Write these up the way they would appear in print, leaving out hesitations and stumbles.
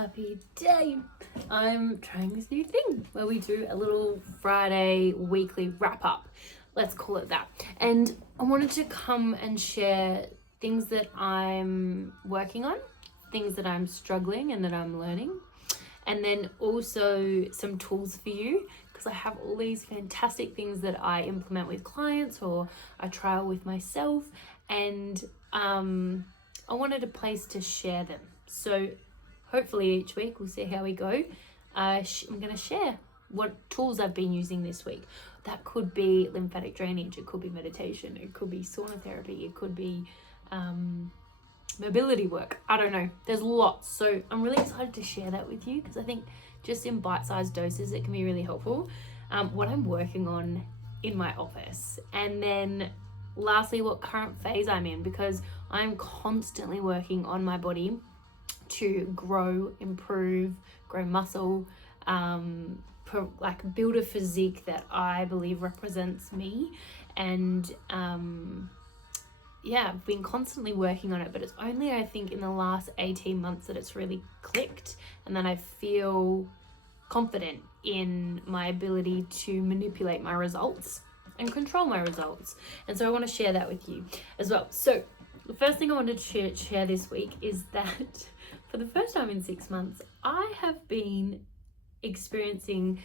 happy day. I'm trying this new thing where we do a little Friday weekly wrap up. Let's call it that. And I wanted to come and share things that I'm working on, things that I'm struggling and that I'm learning, and then also some tools for you, because I have all these fantastic things that I implement with clients or I trial with myself, and I wanted a place to share them. So hopefully each week we'll see how we go. I'm going to share what tools I've been using this week. That could be lymphatic drainage, it could be meditation, it could be sauna therapy, it could be mobility work. I don't know. There's lots. So I'm really excited to share that with you because I think just in bite-sized doses it can be really helpful. What I'm working on in my office, and then lastly what current phase I'm in, because I'm constantly working on my body to grow, improve, grow muscle, build a physique that I believe represents me. And I've been constantly working on it, but it's only, I think, in the last 18 months that it's really clicked, and then I feel confident in my ability to manipulate my results and control my results. And so I want to share that with you as well. So the first thing I wanted to share this week is that for the first time in 6 months, I have been experiencing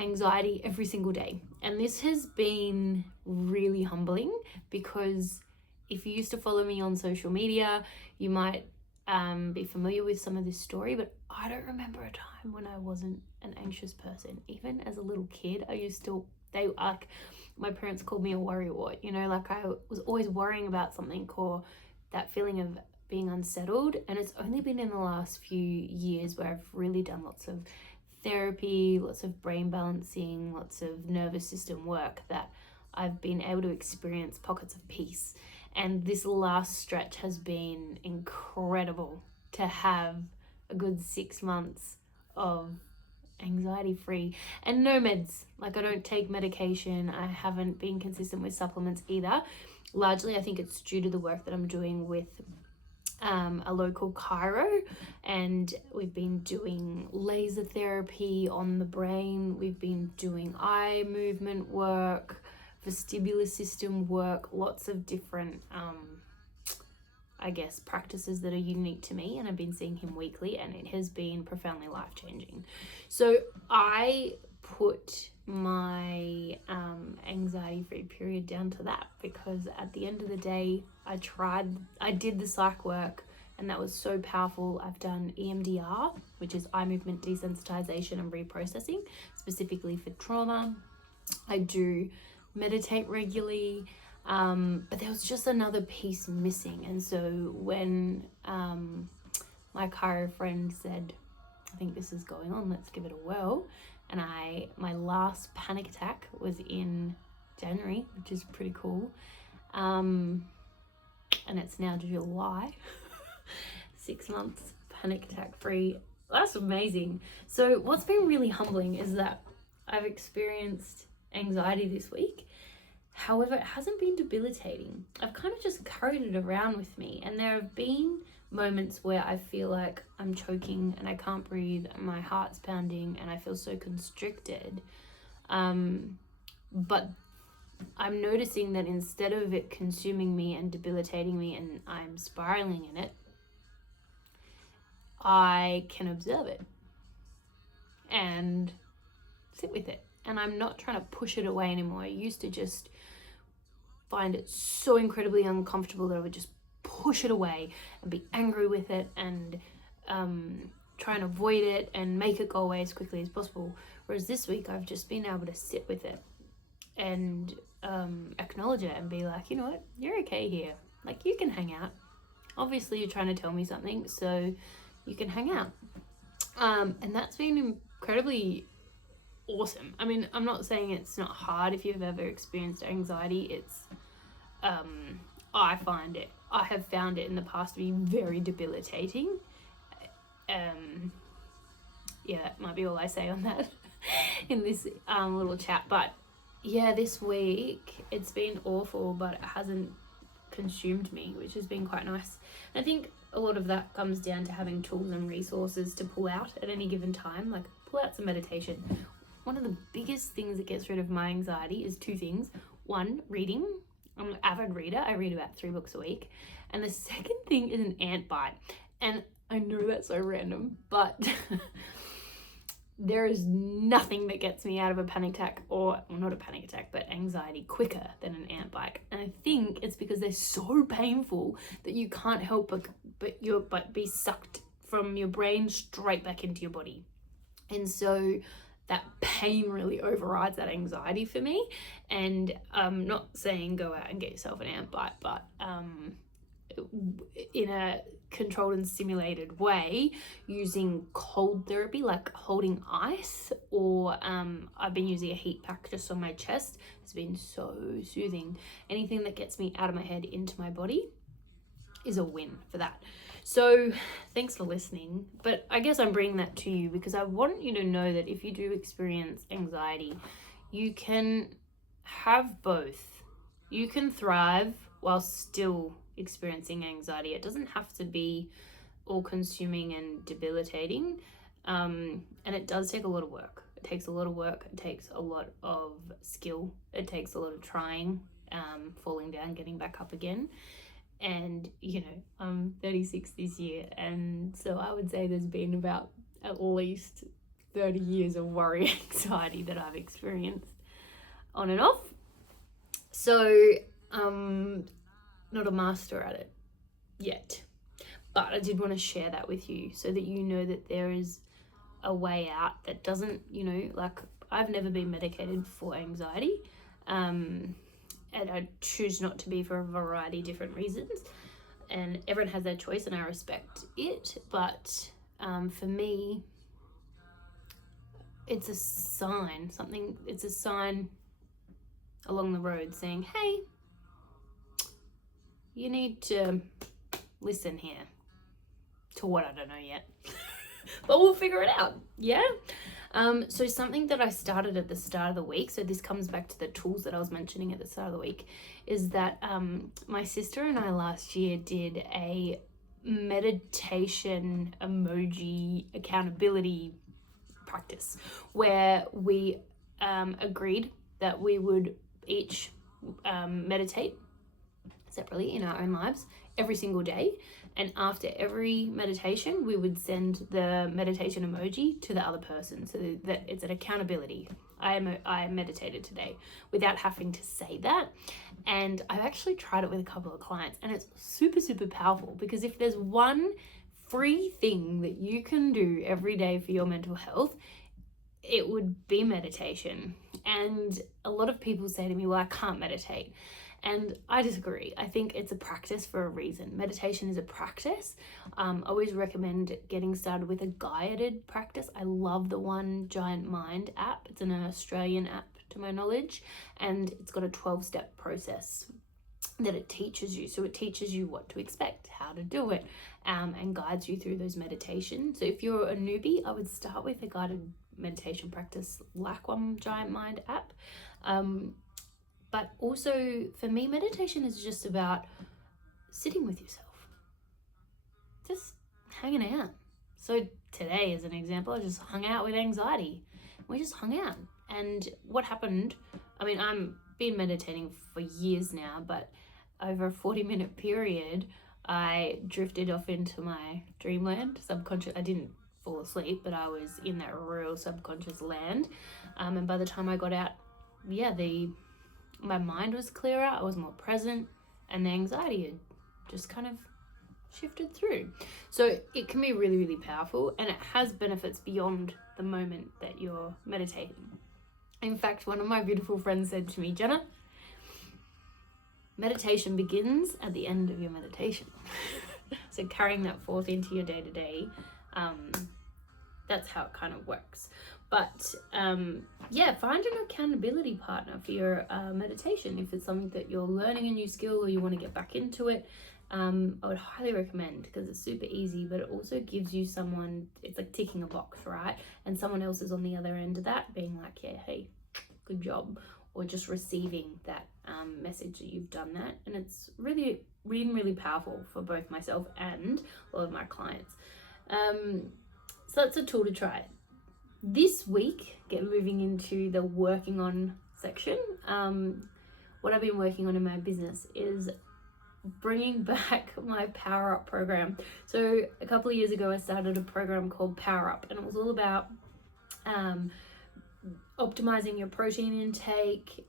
anxiety every single day. And this has been really humbling, because if you used to follow me on social media, you might be familiar with some of this story, but I don't remember a time when I wasn't an anxious person. Even as a little kid, my parents called me a worrywart, I was always worrying about something, or that feeling of being unsettled. And it's only been in the last few years where I've really done lots of therapy, lots of brain balancing, lots of nervous system work, that I've been able to experience pockets of peace. And this last stretch has been incredible to have a good 6 months of anxiety free and no meds. I don't take medication. I haven't been consistent with supplements either. Largely, I think it's due to the work that I'm doing with a local chiro, and we've been doing laser therapy on the brain. We've been doing eye movement work, vestibular system work, lots of different practices that are unique to me, and I've been seeing him weekly, and it has been profoundly life-changing. So I put my anxiety-free period down to that, because at the end of the day, I did the psych work, and that was so powerful. I've done EMDR, which is eye movement desensitization and reprocessing, specifically for trauma. I do meditate regularly, but there was just another piece missing. And so when my chiro friend said, I think this is going on, let's give it a whirl, and my last panic attack was in January, which is pretty cool, and it's now July. 6 months panic attack free. That's amazing. So what's been really humbling is that I've experienced anxiety this week. However, it hasn't been debilitating. I've kind of just carried it around with me, and there have been moments where I feel like I'm choking and I can't breathe and my heart's pounding and I feel so constricted. But I'm noticing that instead of it consuming me and debilitating me and I'm spiraling in it, I can observe it and sit with it. And I'm not trying to push it away anymore. I used to just find it so incredibly uncomfortable that I would just push it away and be angry with it and try and avoid it and make it go away as quickly as possible. Whereas this week I've just been able to sit with it and acknowledge it and be like, you know what, you're okay here. You can hang out. Obviously you're trying to tell me something, so you can hang out. And that's been incredibly awesome. I mean, I'm not saying it's not hard if you've ever experienced anxiety. It's I have found it in the past to be very debilitating. That might be all I say on that in this little chat. But yeah, this week it's been awful, but it hasn't consumed me, which has been quite nice. And I think a lot of that comes down to having tools and resources to pull out at any given time, like pull out some meditation. One of the biggest things that gets rid of my anxiety is two things. One, reading. I'm an avid reader. I read about 3 books a week. And the second thing is an ant bite. And I know that's so random, but there is nothing that gets me out of a panic attack, or well, not a panic attack, but anxiety quicker than an ant bite. And I think it's because they're so painful that you can't help but be sucked from your brain straight back into your body. And so that pain really overrides that anxiety for me. And I'm not saying go out and get yourself an ant bite, but in a controlled and simulated way, using cold therapy like holding ice, or I've been using a heat pack just on my chest. It's been so soothing. Anything that gets me out of my head into my body is a win for that. So thanks for listening, but I guess I'm bringing that to you because I want you to know that if you do experience anxiety, you can have both. You can thrive while still experiencing anxiety. It doesn't have to be all-consuming and debilitating, and it does take a lot of work. It takes a lot of work. It takes a lot of skill. It takes a lot of trying, falling down, getting back up again. And you know, I'm 36 this year, and so I would say there's been about at least 30 years of worry anxiety that I've experienced on and off. So not a master at it yet, but I did want to share that with you so that you know that there is a way out that doesn't, you know, like I've never been medicated for anxiety, and I choose not to be for a variety of different reasons, and everyone has their choice and I respect it. But for me, it's a sign, it's a sign along the road saying, hey, you need to listen here to what I don't know yet, but we'll figure it out. Yeah. So something that I started at the start of the week, so this comes back to the tools that I was mentioning at the start of the week, is that my sister and I last year did a meditation emoji accountability practice where we agreed that we would each meditate separately in our own lives every single day, and after every meditation we would send the meditation emoji to the other person so that it's an accountability. I meditated today without having to say that. And I've actually tried it with a couple of clients, and it's super powerful, because if there's one free thing that you can do every day for your mental health, it would be meditation. And a lot of people say to me, well, I can't meditate. And I disagree. I think it's a practice for a reason. Meditation is a practice. I always recommend getting started with a guided practice. I love the One Giant Mind app. It's an Australian app to my knowledge, and it's got a 12-step process that it teaches you. So it teaches you what to expect, how to do it, and guides you through those meditations. So if you're a newbie, I would start with a guided meditation practice like One Giant Mind app. But also for me, meditation is just about sitting with yourself, just hanging out. So today, as an example, I just hung out with anxiety. We just hung out. And what happened, I mean, I'm been meditating for years now, but over a 40-minute period, I drifted off into my dreamland, subconscious. I didn't fall asleep, but I was in that real subconscious land. And by the time I got out, my mind was clearer, I was more present, and the anxiety had just kind of shifted through. So it can be really powerful, and it has benefits beyond the moment that you're meditating. In fact, one of my beautiful friends said to me, Jenna, meditation begins at the end of your meditation. So carrying that forth into your day-to-day, that's how it kind of works. But find an accountability partner for your meditation. If it's something that you're learning a new skill or you want to get back into it, I would highly recommend, because it's super easy, but it also gives you someone, it's like ticking a box, right? And someone else is on the other end of that being like, yeah, hey, good job, or just receiving that message that you've done that. And it's really really powerful for both myself and a lot of my clients. So that's a tool to try. This week, moving into the working on section. What I've been working on in my business is bringing back my Power Up program. So a couple of years ago, I started a program called Power Up, and it was all about optimizing your protein intake,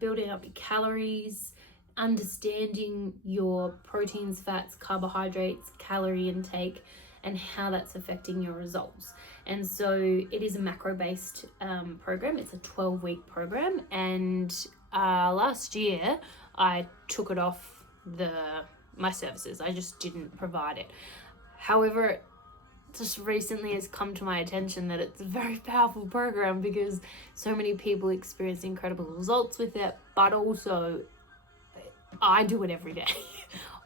building up your calories, understanding your proteins, fats, carbohydrates, calorie intake, and how that's affecting your results. And so it is a macro-based program. It's a 12-week program, and last year I took it off my services. I just didn't provide it. However, just recently has come to my attention that it's a very powerful program because so many people experience incredible results with it, but also I do it every day.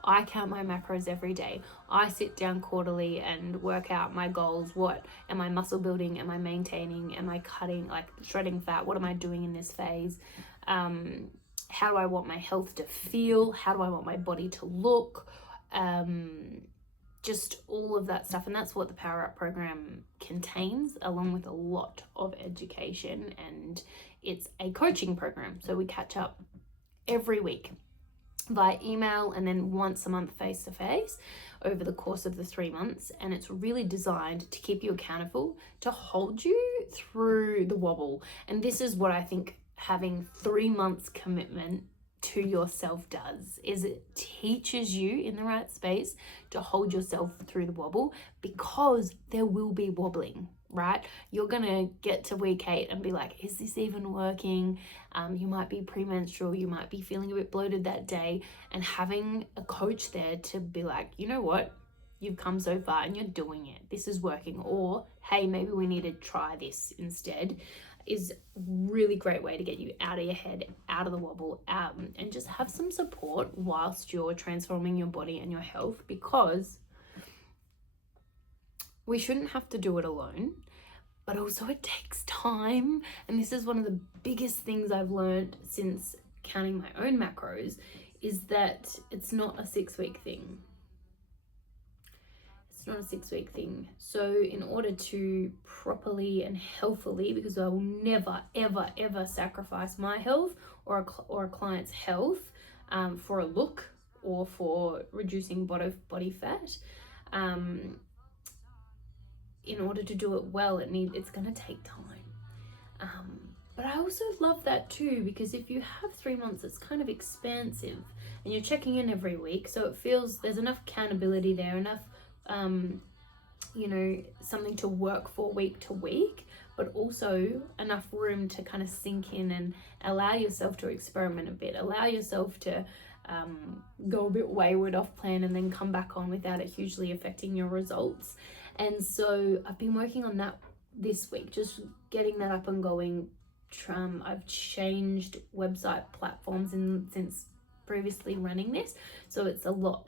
I count my macros every day. I sit down quarterly and work out my goals. What am I muscle building? Am I maintaining? Am I cutting, like shredding fat? What am I doing in this phase? How do I want my health to feel? How do I want my body to look? Just all of that stuff. And that's what the Power Up program contains, along with a lot of education. And it's a coaching program. So we catch up every week via email and then once a month face-to-face over the course of the 3 months. And it's really designed to keep you accountable, to hold you through the wobble. And this is what I think having 3 months commitment to yourself does, is it teaches you in the right space to hold yourself through the wobble, because there will be wobbling, right? You're gonna get to week 8 and be like, is this even working? You might be premenstrual, you might be feeling a bit bloated that day, and having a coach there to be like, you know what, you've come so far and you're doing it, this is working, or hey, maybe we need to try this instead, is really great way to get you out of your head, out of the wobble, and just have some support whilst you're transforming your body and your health, because we shouldn't have to do it alone, but also it takes time. And this is one of the biggest things I've learned since counting my own macros, is that it's not a 6-week thing. It's not a 6-week thing. So in order to properly and healthily, because I will never, ever, ever sacrifice my health or a client's health for a look or for reducing body fat, in order to do it well, it's going to take time. But I also love that too, because if you have 3 months, it's kind of expansive and you're checking in every week. So it feels there's enough accountability there, enough, something to work for week to week, but also enough room to kind of sink in and allow yourself to experiment a bit, allow yourself to go a bit wayward off plan and then come back on without it hugely affecting your results. And so I've been working on that this week, just getting that up and going. I've changed website platforms since previously running this, so it's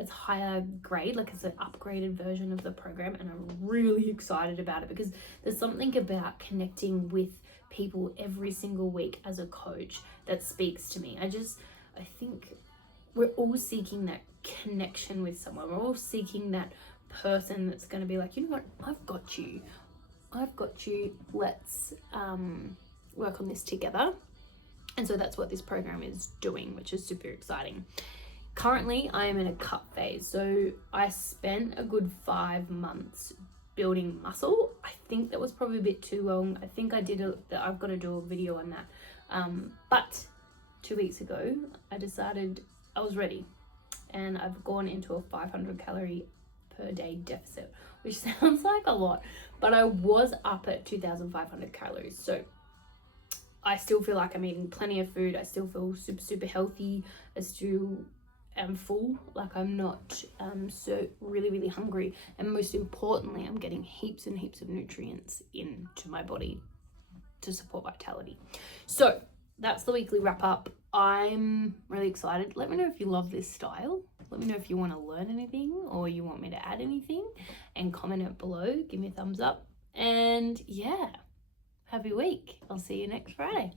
higher grade, like it's an upgraded version of the program, and I'm really excited about it because there's something about connecting with people every single week as a coach that speaks to me. I think we're all seeking that connection with someone. We're all seeking that person that's going to be like, you know what, I've got you, let's work on this together. And so that's what this program is doing, which is super exciting. Currently I am in a cut phase, so I spent a good 5 months building muscle. I think that was probably a bit too long. I think I've got to do a video on that, but 2 weeks ago I decided I was ready, and I've gone into a 500 calorie per day deficit, which sounds like a lot, but I was up at 2,500 calories. So I still feel like I'm eating plenty of food. I still feel super healthy. I still am full, like I'm not so really hungry, and most importantly, I'm getting heaps and heaps of nutrients into my body to support vitality. So that's the weekly wrap up. I'm really excited. Let me know if you love this style. Let me know if you want to learn anything or you want me to add anything, and comment it below. Give me a thumbs up, and yeah, happy week. I'll see you next Friday.